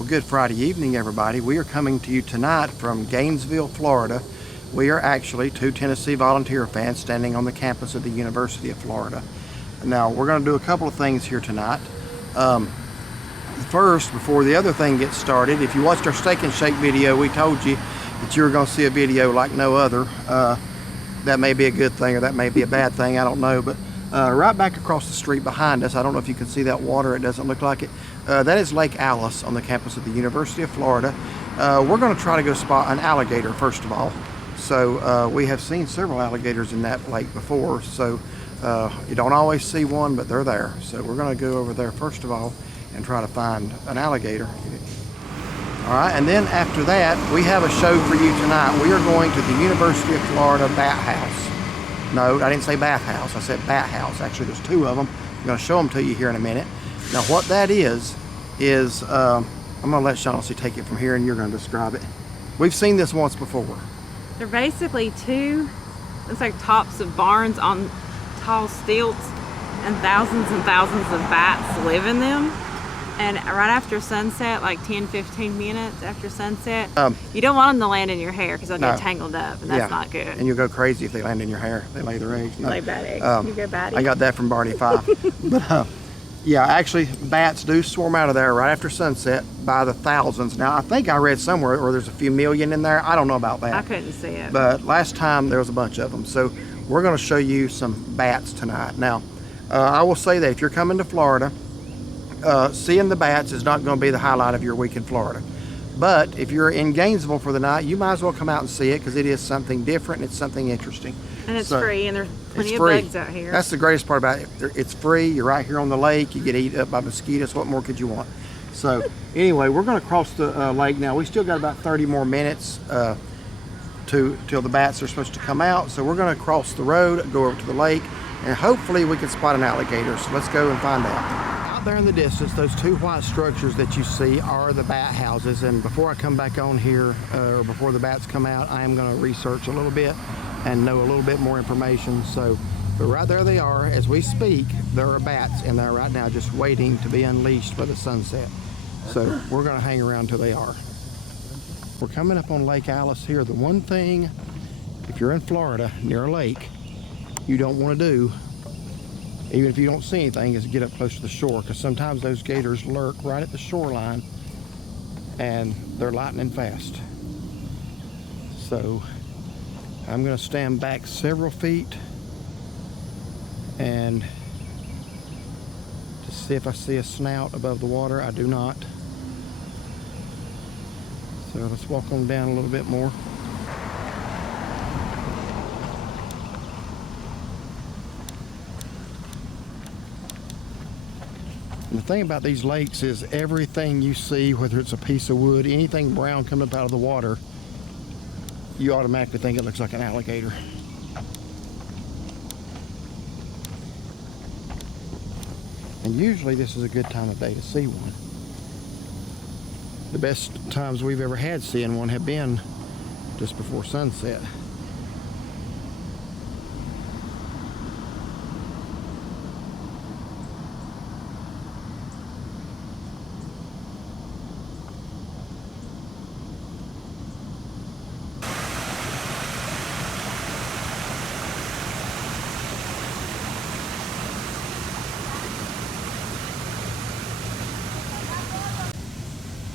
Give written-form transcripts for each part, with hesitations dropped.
Well, good Friday evening, everybody. We are coming to you tonight from Gainesville, Florida. We are actually two Tennessee volunteer fans standing on the campus of the University of Florida. Now, we're going to do a couple of things here tonight. First, before the other thing gets started, if you watched our Steak and Shake video, we told you that you were going to see a video like no other. That may be a good thing or that may be a bad thing, I don't know. But right back across the street behind us, I don't know if you can see that water, it doesn't look like it. That is Lake Alice on the campus of the University of Florida. We're going to try to go spot an alligator first of all. So we have seen several alligators in that lake before, so you don't always see one, but they're there. So we're going to go over there first of all and try to find an alligator. All right, and then after that, we have a show for you tonight. We are going to the University of Florida Bat House. No, I didn't say bath house, I said bat house. Actually, there's two of them. I'm going to show them to you here in a minute. Now, what that is I'm going to let Shaughnessy take it from here and you're going to describe it. We've seen this once before. They're basically two, looks like tops of barns on tall stilts, and thousands of bats live in them. And right after sunset, like 10-15 minutes after sunset, you don't want them to land in your hair because they'll get tangled up, and that's not good. And you'll go crazy if they land in your hair. They lay their eggs. No. Lay bad eggs. You go batty. I got that from Barney 5. But yeah, actually, bats do swarm out of there right after sunset by the thousands. Now, I think I read somewhere where there's a few million in there. I don't know about that. I couldn't see it. But last time there was a bunch of them. So we're going to show you some bats tonight. Now, I will say that if you're coming to Florida, seeing the bats is not going to be the highlight of your week in Florida. But if you're in Gainesville for the night, you might as well come out and see it because it is something different and it's something interesting. And it's free, and there's plenty of bugs out here. That's the greatest part about it. It's free. You're right here on the lake. You get eaten up by mosquitoes. What more could you want? So anyway, we're going to cross the lake now. We still got about 30 more minutes till the bats are supposed to come out. So we're going to cross the road, go over to the lake, and hopefully we can spot an alligator. So let's go and find out. Out there in the distance, those two white structures that you see are the bat houses. And before I come back on here, or before the bats come out, I am going to research a little bit and know a little bit more information. So, but right there they are. As we speak, there are bats in there right now just waiting to be unleashed by the sunset. So we're going to hang around till they are. We're coming up on Lake Alice here. The one thing, if you're in Florida near a lake, you don't want to do, even if you don't see anything, is get up close to the shore, because sometimes those gators lurk right at the shoreline and they're lightning fast. So I'm going to stand back several feet and to see if I see a snout above the water. I do not. So let's walk on down a little bit more. And the thing about these lakes is everything you see, whether it's a piece of wood, anything brown coming up out of the water, you automatically think it looks like an alligator. And usually this is a good time of day to see one. The best times we've ever had seeing one have been just before sunset.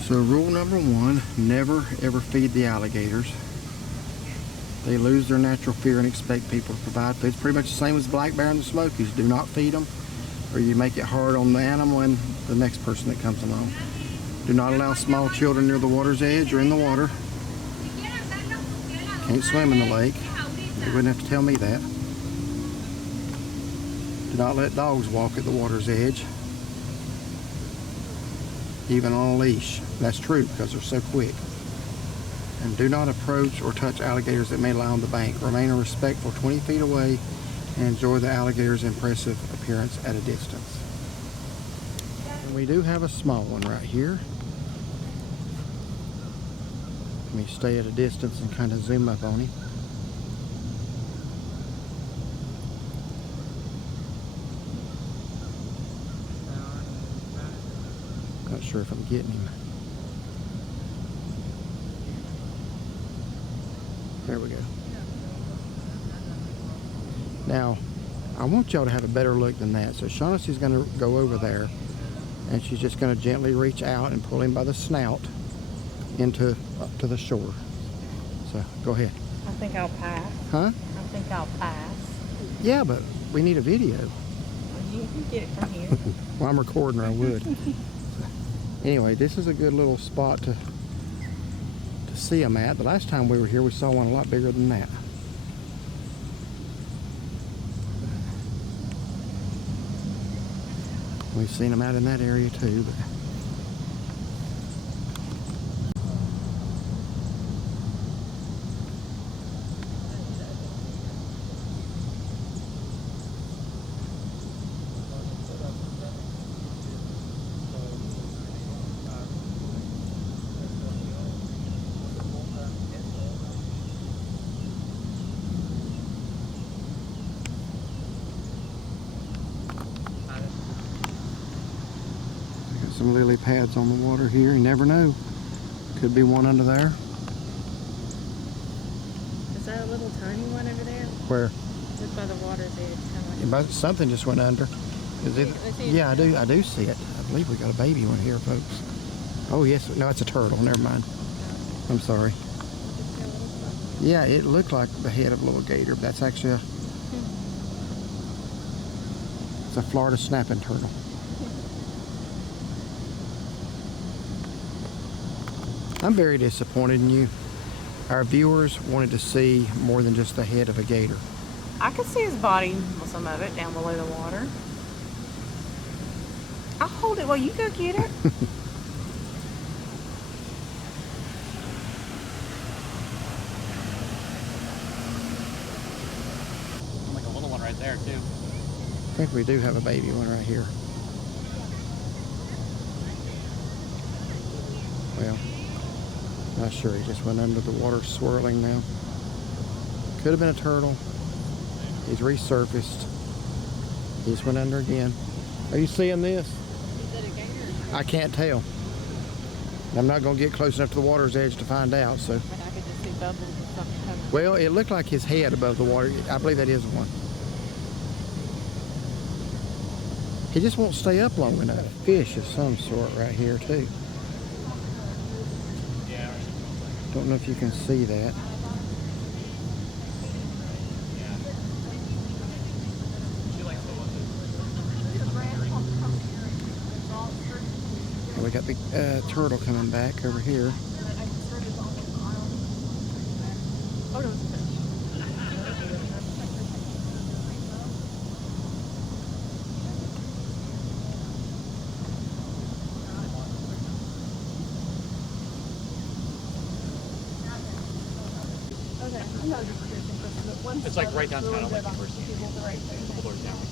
So rule number one, never ever feed the alligators. They lose their natural fear and expect people to provide food. It's pretty much the same as black bear and the Smokies. Do not feed them, or you make it hard on the animal and the next person that comes along. Do not allow small children near the water's edge or in the water. Can't swim in the lake. You wouldn't have to tell me that. Do not let dogs walk at the water's edge, even on a leash. That's true because they're so quick. And do not approach or touch alligators that may lie on the bank. Remain respectful 20 feet away and enjoy the alligator's impressive appearance at a distance. And we do have a small one right here. Let me stay at a distance and kind of zoom up on him. Not sure if I'm getting him. There we go. Now, I want y'all to have a better look than that. So Shaughnessy's going to go over there, and she's just going to gently reach out and pull him by the snout up to the shore. So go ahead. I think I'll pass. Huh? I think I'll pass. Yeah, but we need a video. Well, you can get it from here. Well, I'm recording, or I would. Anyway, this is a good little spot to see them at. The last time we were here, we saw one a lot bigger than that. We've seen them out in that area too, but some lily pads on the water here. You never know. Could be one under there. Is that a little tiny one over there? Where? Just by the water's edge, kind of like. Something just went under. Is it? Yeah, I do see it. I believe we got a baby one here, folks. Oh yes, no, it's a turtle. Never mind. I'm sorry. Yeah, it looked like the head of a little gator, but that's actually it's a Florida snapping turtle. I'm very disappointed in you. Our viewers wanted to see more than just the head of a gator. I could see his body, well, some of it, down below the water. I'll hold it while you go get it. Like a little one right there, too. I think we do have a baby one right here. Well, not sure. He just went under the water swirling now. Could have been a turtle. He's resurfaced. He just went under again. Are you seeing this? Is it a gator? I can't tell. I'm not going to get close enough to the water's edge to find out. So, I could just see bubbles or something coming. well, it looked like his head above the water. I believe that is one. He just won't stay up long enough. Fish of some sort right here too. Don't know if you can see that. And we got the turtle coming back over here. It's like right downtown, like the first couple doors down. I've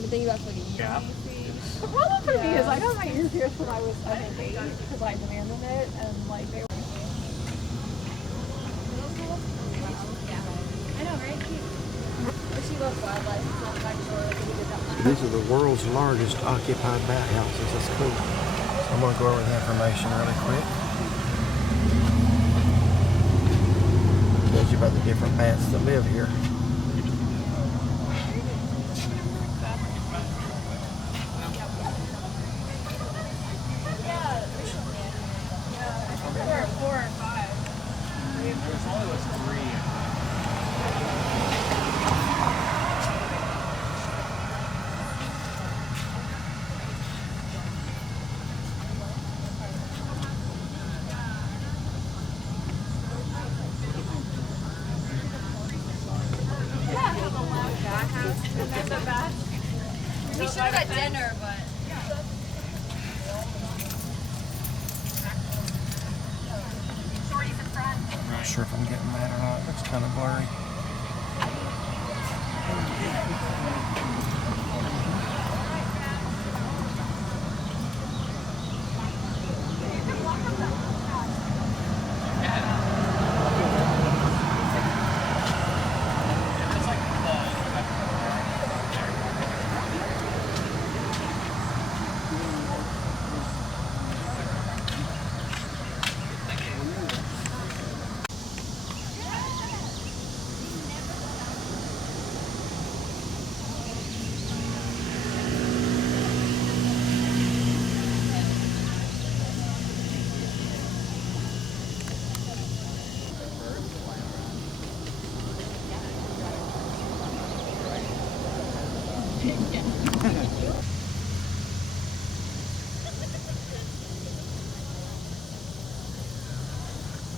been thinking about like a year. Yeah. The problem for me is I got my ear pierced when I was 8 because I demanded it, and like they were. I know, right? She loves wildlife. It's not back door. Like we did that last. These are the world's largest occupied bat houses. That's cool. So I'm going to go over the information really quick. Tells you about the different bats that live here. There are 4 or 5. There's only was 3. We should have at dinner, but. I'm not sure if I'm getting that or not. It's kind of blurry.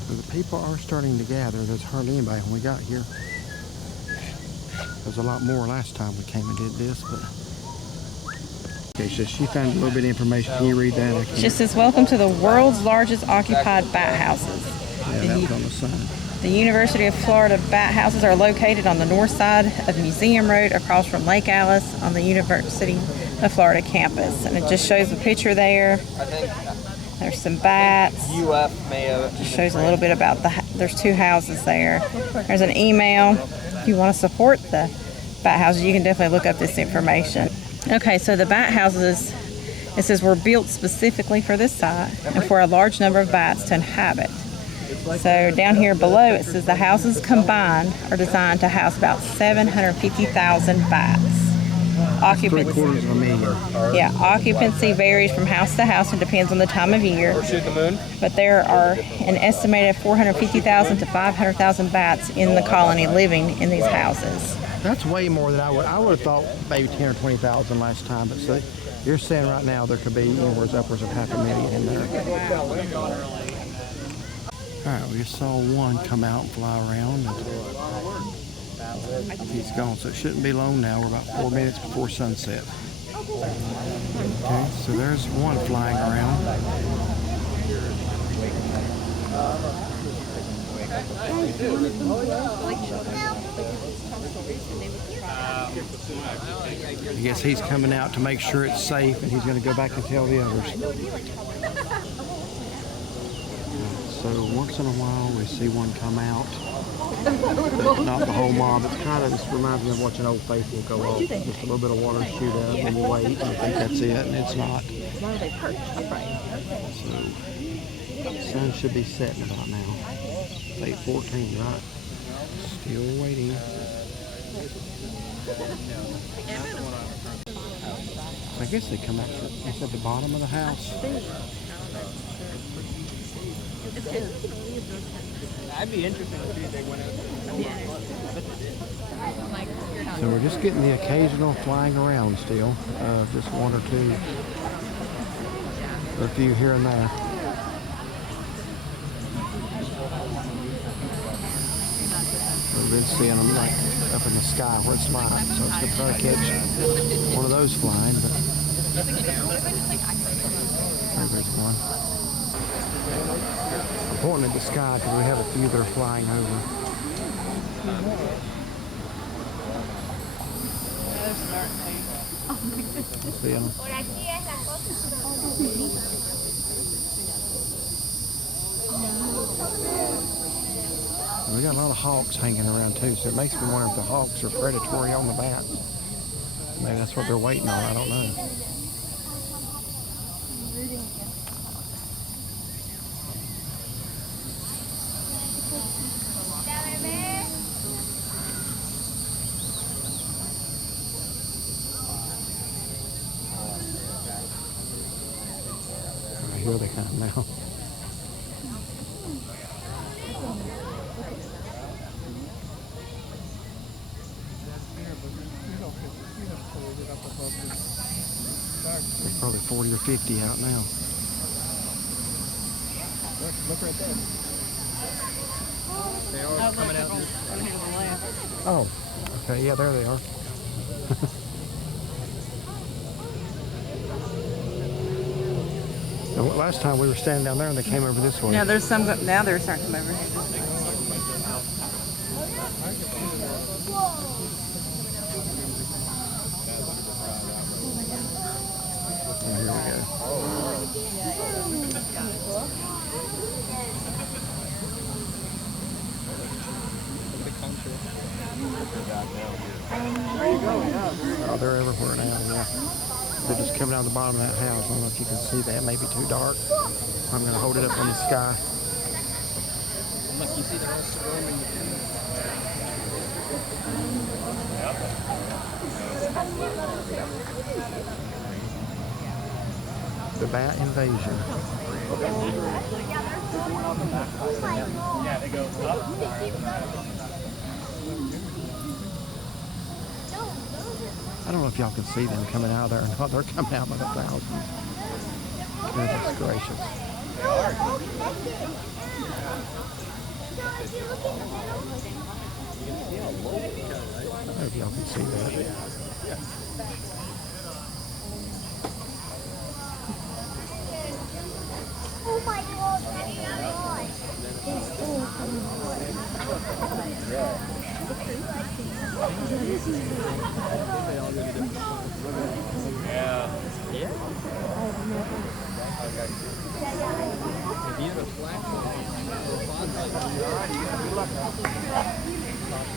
So the people are starting to gather. There's hardly anybody when we got here. There was a lot more last time we came and did this, but. Okay, so she found a little bit of information. Can you read that? I It can't. just says, welcome to the world's largest occupied bat houses. Yeah, that was on the sign. The University of Florida bat houses are located on the north side of Museum Road across from Lake Alice on the University of Florida campus. And it just shows a picture there. There's some bats. Just shows a little bit about there's 2 houses there. There's an email. If you want to support the bat houses, you can definitely look up this information. Okay, so the bat houses, it says, were built specifically for this site and for a large number of bats to inhabit. So down here below it says the houses combined are designed to house about 750,000 bats. Occupancy, $750,000. yeah, occupancy varies from house to house and depends on the time of year. But there are an estimated 450,000 to 500,000 bats in the colony living in these houses. That's way more than I would have thought, maybe 10 or 20,000 last time. But so you're saying right now there could be upwards of 500,000 in there. All right, we just saw one come out and fly around. And he's gone, so it shouldn't be long now. We're about 4 minutes before sunset. Okay, so there's one flying around. I guess he's coming out to make sure it's safe, and he's going to go back and tell the others. So once in a while we see one come out, but not the whole mob. It's kind of, this reminds me of watching Old Faithful go off. Just a little bit of water shoot up and you wait and you think that's it, and it's not. So the sun should be setting about now. It's 8:14, right? Still waiting. I guess they come out it's at the bottom of the house. I'd be interested to see if they went out. So we're just getting the occasional flying around still, just one or two, or a few here and there. We've been seeing them like up in the sky where it's light, so it's going to try to catch one of those flying, but there's one. I'm pointing at the sky because we have a few that are flying over. See them? We got a lot of hawks hanging around too, so it makes me wonder if the hawks are predatory on the bats. Maybe that's what they're waiting on, I don't know. Here they come now. There's probably 40 or 50 out now. Look right there. They are coming out. Oh, okay, yeah, there they are. Last time we were standing down there and they came over this way. Now there's some, now they're starting to come over here. Oh, here we go. Oh, they're everywhere now, yeah. They're just coming out of the bottom of that house. I don't know if you can see that. Maybe too dark. I'm going to hold it up in the sky. Unless you see the whole swarming. The bat invasion. Yeah, they go up. I don't know if y'all can see them coming out of there or not. They're coming out by the thousands. Goodness gracious. I hope y'all can see that. Oh my God.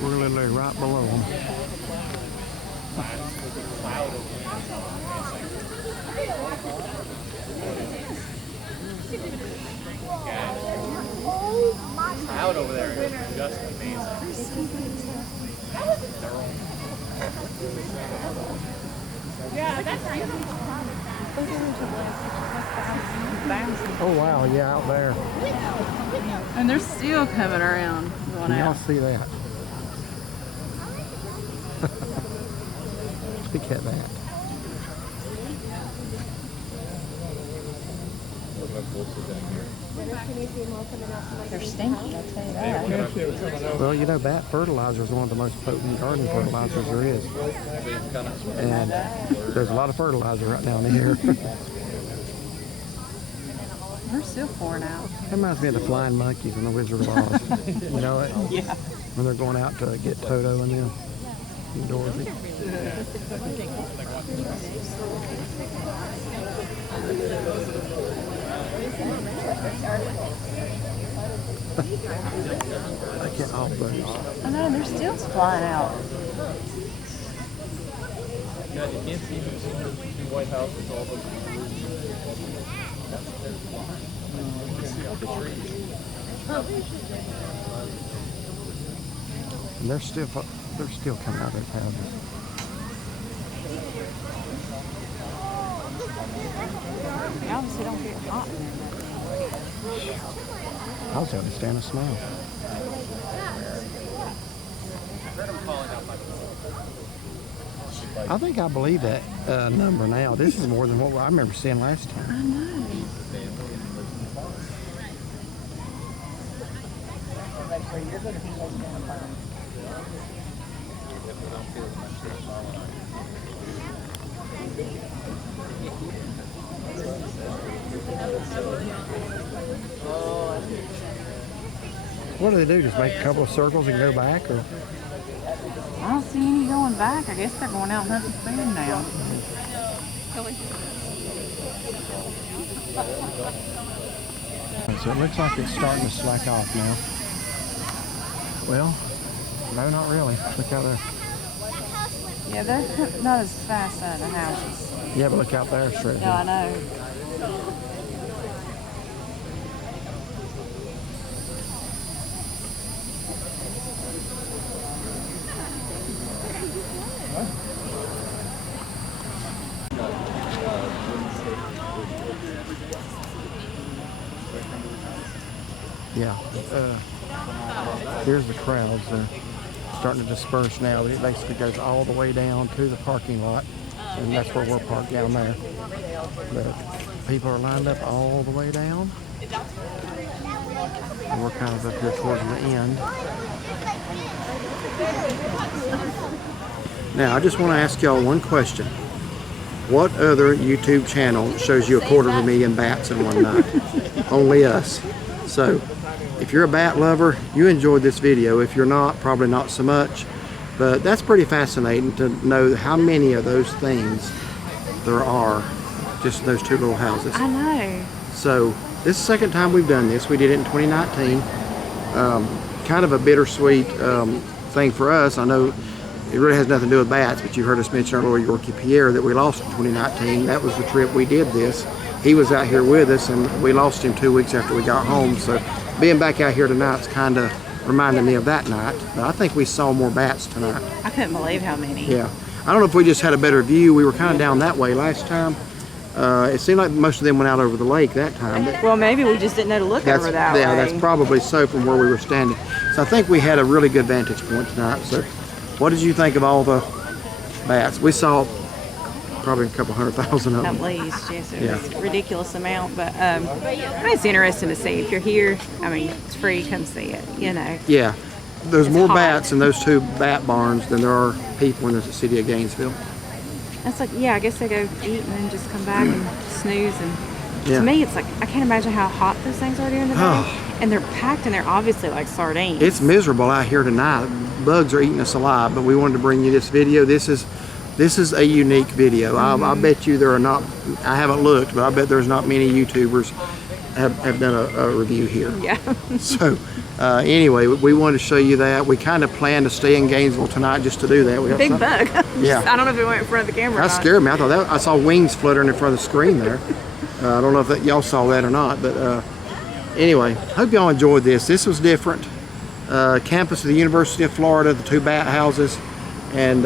We're literally right below them. Out over there is just amazing. Oh wow, yeah, out there. And they're still coming around, going Can y'all out. see that? Look at that. They're stinky, I'll tell you that. Well, you know, bat fertilizer is one of the most potent garden fertilizers there is. And there's a lot of fertilizer right down here. They're still pouring out. That reminds me of the flying monkeys in the Wizard of Oz. You know it? Yeah. When they're going out to get Toto and them. And Dorothy. I can't all those. I know, they're still flying out. Yeah, you can't see the White House with all those. And they're still coming out of those houses. They obviously don't get hot in there. I was having to stand a smell. I think I believe that number now. This is more than what I remember seeing last time. I know. What do they do? Just make a couple of circles and go back, or? I don't see any going back. I guess they're going out hunting food now. So it looks like it's starting to slack off now. Well, no, not really. Look out there. Yeah, they're not as fast out of the houses. Yeah, but look out there, straight No, I ahead. know. Yeah. Here's the crowds. They're starting to disperse now, but it basically goes all the way down to the parking lot, and that's where we're parked down there. But people are lined up all the way down, and we're kind of up here towards the end. Now, I just want to ask y'all one question. What other YouTube channel shows you 250,000 bats in one night? Only us. So, if you're a bat lover, you enjoyed this video. If you're not, probably not so much. But that's pretty fascinating to know how many of those things there are just in those two little houses. I know. So, this is the second time we've done this. We did it in 2019. Kind of a bittersweet thing for us. I know it really has nothing to do with bats, but you heard us mention our little Yorkie Pierre that we lost in 2019. That was the trip we did this. He was out here with us, and we lost him 2 weeks after we got home. So being back out here tonight's kind of reminding me of that night. But I think we saw more bats tonight. I couldn't believe how many. Yeah. I don't know if we just had a better view. We were kind of down that way last time. It seemed like most of them went out over the lake that time. But Well, maybe we just didn't know to look over that way. yeah, that's probably so from where we were standing. So I think we had a really good vantage point tonight. So what did you think of all the bats? We saw probably a couple 100,000 of them. At least, yes, it Yeah. was a ridiculous amount. But it's interesting to see. If you're here, I mean, it's free. Come see it. You know. Yeah, there's It's more hot. bats in those 2 bat barns than there are people in the city of Gainesville. That's like, yeah, I guess they go eat and then just come back and snooze. And Yeah. to me, it's like I can't imagine how hot those things are during the day. Oh. And they're packed and they're obviously like sardines. It's miserable out here tonight. Bugs are eating us alive, but we wanted to bring you this video. This is a unique video. I bet you there are not, I haven't looked, but I bet there's not many YouTubers have done a review here. Yeah. So anyway, we wanted to show you that. We kind of planned to stay in Gainesville tonight just to do that. We got Big some- bug. Yeah. I don't know if it went in front of the camera. or That not. scared me. I saw wings fluttering in front of the screen there. I don't know if y'all saw that or not, but anyway, hope y'all enjoyed this. This was different. Campus of the University of Florida, the 2 bat houses, and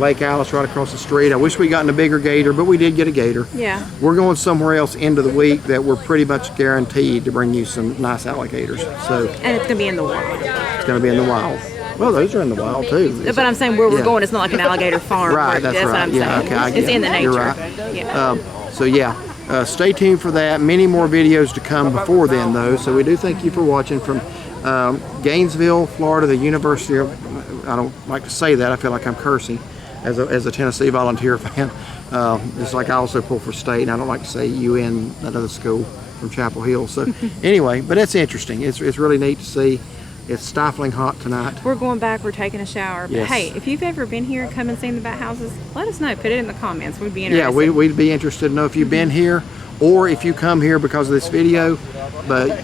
Lake Alice right across the street. I wish we gotten a bigger gator, but we did get a gator. Yeah. We're going somewhere else into the week that we're pretty much guaranteed to bring you some nice alligators. So And it's gonna be in the wild. it's going to be in the wild. Well, those are in the wild too. But I'm saying where we're Yeah. going, it's not like an alligator farm. Right, that's what right. I'm Yeah, saying. okay, I It's get in the it. nature. You're right. Yeah. So yeah, stay tuned for that. Many more videos to come before then, though. So we do thank you for watching from Gainesville, Florida, the University of. I don't like to say that. I feel like I'm cursing as a Tennessee Volunteer fan. Just like I also pull for state, and I don't like to say UN, that other school from Chapel Hill. So anyway, but that's interesting. It's really neat to see. It's stifling hot tonight. We're going back, we're taking a shower. But Yes. hey, if you've ever been here, come and seen the bat houses, let us know. Put it in the comments. We'd be interested. Yeah, we'd be interested to know if you've been here or if you come here because of this video. But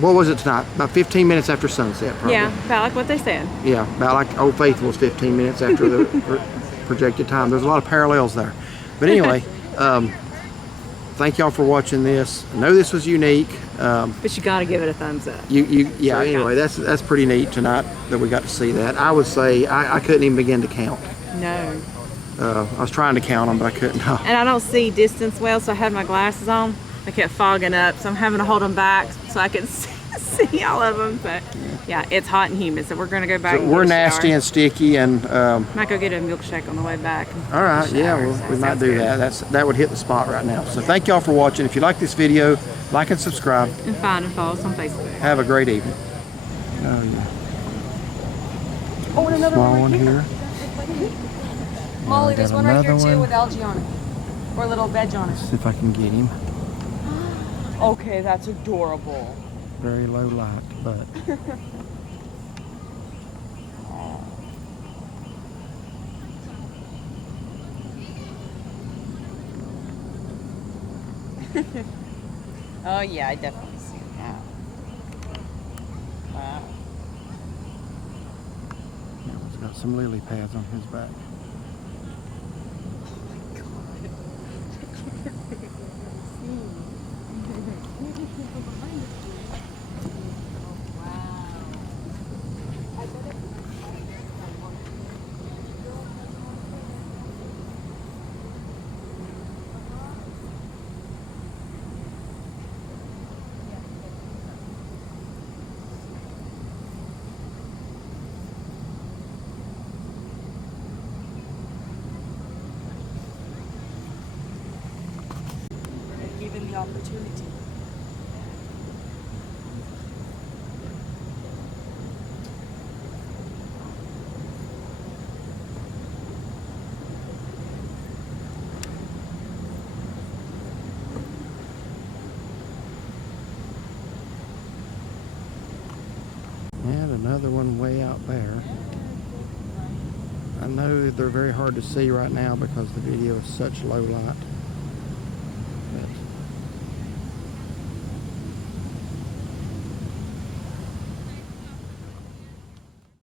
what was it tonight? About 15 minutes after sunset, probably. Yeah, about like what they said. Yeah, about like Old Faithful was 15 minutes after the projected time. There's a lot of parallels there. But anyway, thank y'all for watching this. I know this was unique. But you got to give it a thumbs up. Yeah. Anyway, that's pretty neat tonight that we got to see that. I would say I couldn't even begin to count. No. I was trying to count them, but I couldn't. And I don't see distance well, so I had my glasses on. I kept fogging up, so I'm having to hold them back so I can see all of them. But yeah, it's hot and humid, so we're going to go back. So and we're get a nasty shower. and sticky, and Might go get a milkshake on the way back. all right, yeah, Shower, well, so we might sounds do good. that. That would hit the spot right now. So thank y'all for watching. If you like this video, like and subscribe. And find and follow us on Facebook. Have a great evening. Oh yeah. Oh, and another Small one one right here. Molly, got there's one right here another too one. with algae on it. Or a little veg on it. See if I can get him. Okay, that's adorable. Very low light, but Oh yeah, I definitely see it now. Wow. yeah, he's got some lily pads on his back. Given the opportunity. And another one way out there. I know they're very hard to see right now because the video is such low light.